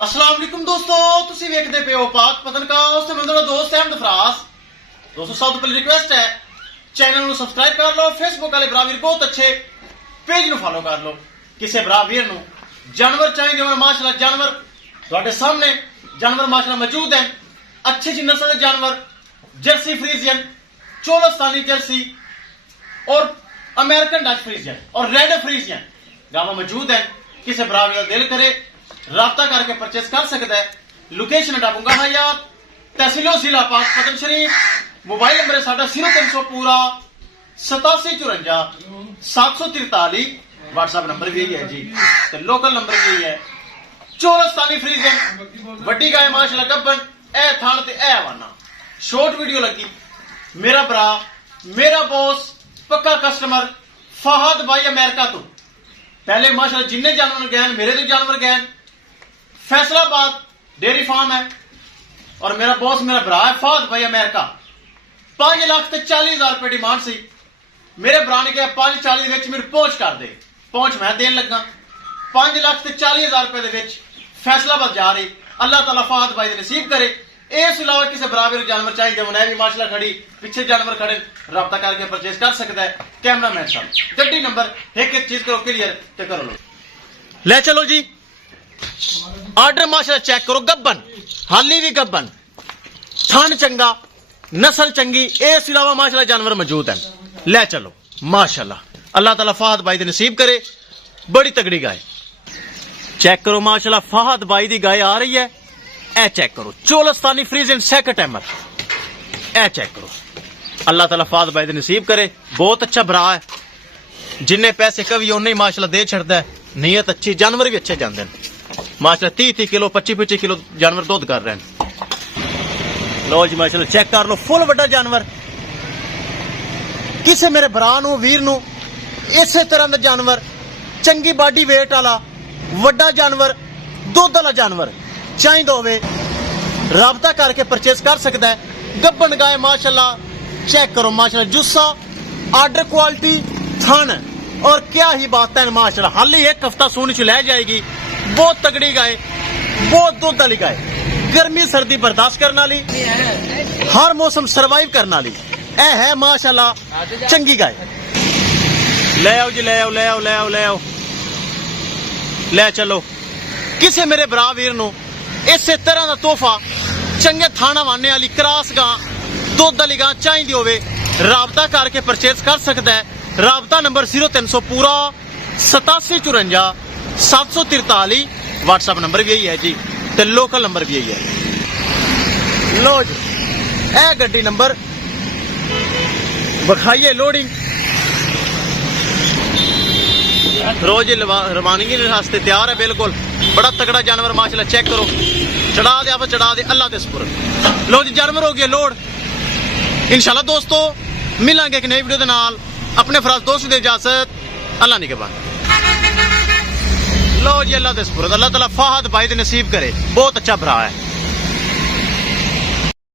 अस्सलाम वालेकुम दोस्तों, तुसी वेखदे पे हो पाक पतनकास्ट। मैं तुहाडा दोस्त अहमद फराज। दोस्तों सब तो पहले रिक्वेस्ट है चैनल ਨੂੰ ਸਬਸਕ੍ਰਾਈਬ ਕਰ ਲਓ। ਫੇਸਬੁੱਕ ਵਾਲੇ ਭਰਾ ਵੀਰ ਬਹੁਤ ਅੱਛੇ ਪੇਜ ਨੂੰ ਫਾਲੋ ਕਰ ਲਓ। ਕਿਸੇ ਭਰਾ ਵੀਰ ਨੂੰ ਜਾਨਵਰ ਚਾਹੀਦੇ ਹੋਣ ਮਾਸ਼ਾਅੱਲਾ ਜਾਨਵਰ ਤੁਹਾਡੇ ਸਾਹਮਣੇ ਜਾਨਵਰ ਮਾਸ਼ਾਅੱਲਾ ਮੌਜੂਦ ਹਨ। अच्छी सी नस्ल के जानवर जर्सी फ्रीजियन, चोलस्तानी जर्सी और अमेरिकन डच फ्रीजियन और रेड फ्रीजियन गावां मौजूद हैं। किसी बराबर का दिल करे राब्ता करके परचेस कर सकता है। लोकेशन डाबूंगा हयात तहसीलो जिला पाक पतन शरीफ। मोबाइल नंबर है साडा 0300 पूरा 8754 743। व्हाट्सएप नंबर भी यही है जी, तो लोकल नंबर भी यही है। चोलस्तानी फ्रीजियन वड्डी गाय माशाअल्लाह गब्बन ए थान ते ए हवाना। शॉर्ट वीडियो लगी मेरा भरा मेरा बॉस पक्का कस्टमर फहद भाई अमेरिका तो पहले माशाअल्लाह जिन्ने जानवर गए मेरे तो जानवर गए। फैसलाबाद डेयरी फार्म है और मेरा बॉस मेरा भरा है फहद भाई अमेरिका। 5,40,000 रुपए डिमांड सी। मेरे भरा ने कहा 5,40,000 विच मेरी पहुंच कर दे। पहुंच मैं देन लगा 5,40,000 रुपए दे विच फैसलाबाद जा रही। अल्लाह ताला फहद भाई नसीब करे। इस अलावा किसी बराबर जानवर चाहिए उन्हें भी माशाअल्लाह खड़ी पीछे जानवर खड़े राब्ता करके परचेज कर सकता है। कैमरामैन साहब गड्डी नंबर एक चीज करो क्लियर ते करो लो ले चलो जी। ऑर्डर माशाअल्लाह चेक करो गब्बन हाली भी गब्बन थान चंगा नस्ल चंगी। इस अलावा माशाअल्लाह जानवर मौजूद हैं। ले चलो माशाअल्लाह अल्लाह ताला फहद भाई नसीब करे। बड़ी तगड़ी गाय चेक करो माशाअल्लाह फहद भाई दी गाय आ रही है। ए चेक करो चोलस्तानी फ्रीजियन सेकंड टाइमर। ए चेक करो अल्लाह ताला फहद भाई नसीब करे। बहुत अच्छा भरा है। जिन्ने पैसे कभी उन्ने ही माशाअल्लाह दे छड़दा है। नीयत अच्छी जानवर भी अच्छे जाते हैं माशाअल्लाह 30 किलो 25 किलो जानवर दूध कर रहे हैं। लो जी माशाअल्लाह चेक कर लो फुल बड़ा जानवर। किसी मेरे भरा नू वीर नू इस तरह का जानवर चंगी बॉडी वेट वाला वड्डा जानवर दुध वाला जानवर चाहिए होवे राब्ता करके परचेस कर सकता है। गब्बन गाय माशाअल्लाह चेक करो माशाअल्लाह जुस्सा आर्डर क्वालिटी थान और क्या ही बात है माशाअल्लाह। हाली एक हफ्ता सोने च ले जाएगी। बहुत तगड़ी गाय बहुत दुध वाली गाय गर्मी सर्दी बर्दाश्त करने वाली हर मौसम सर्वाइव करने वाली ए है माशाअल्लाह चंगी गाय। ले आओ जी ले आओ ले आओ ले आओ ले आओ ले चलो। किसी मेरे भरा वीर नू इस तरह का तोहफा चंगे थाना वाने वाली क्रॉस गां दुध वाली गां चाहिए होवे राब्ता करके परचेज कर सकता है। राब्ता नंबर 0300 पूरा 8754 743। व्हाट्सएप नंबर भी यही है जी, तो लोकल नंबर भी यही है। लो जी ए गड्डी नंबर बखाइए लोडिंग रोज रवानगी वास्ते तैयार है बिल्कुल। बड़ा तगड़ा जानवर माशाअल्लाह चेक करो चढ़ा दे आप चढ़ा दे अल्लाह दे सुपुर्द। लो जी जानवर हो गया लोड। इंशाल्लाह दोस्तों मिलांगे एक नई वीडियो दे नाल। अपने फराज दोस्त दे इजाजत अल्लाह निगहबान। लो जी अल्लाह दे सुपुर्द। अल्लाह ताला फहद भाई दे नसीब करे। बहुत अच्छा भरा है।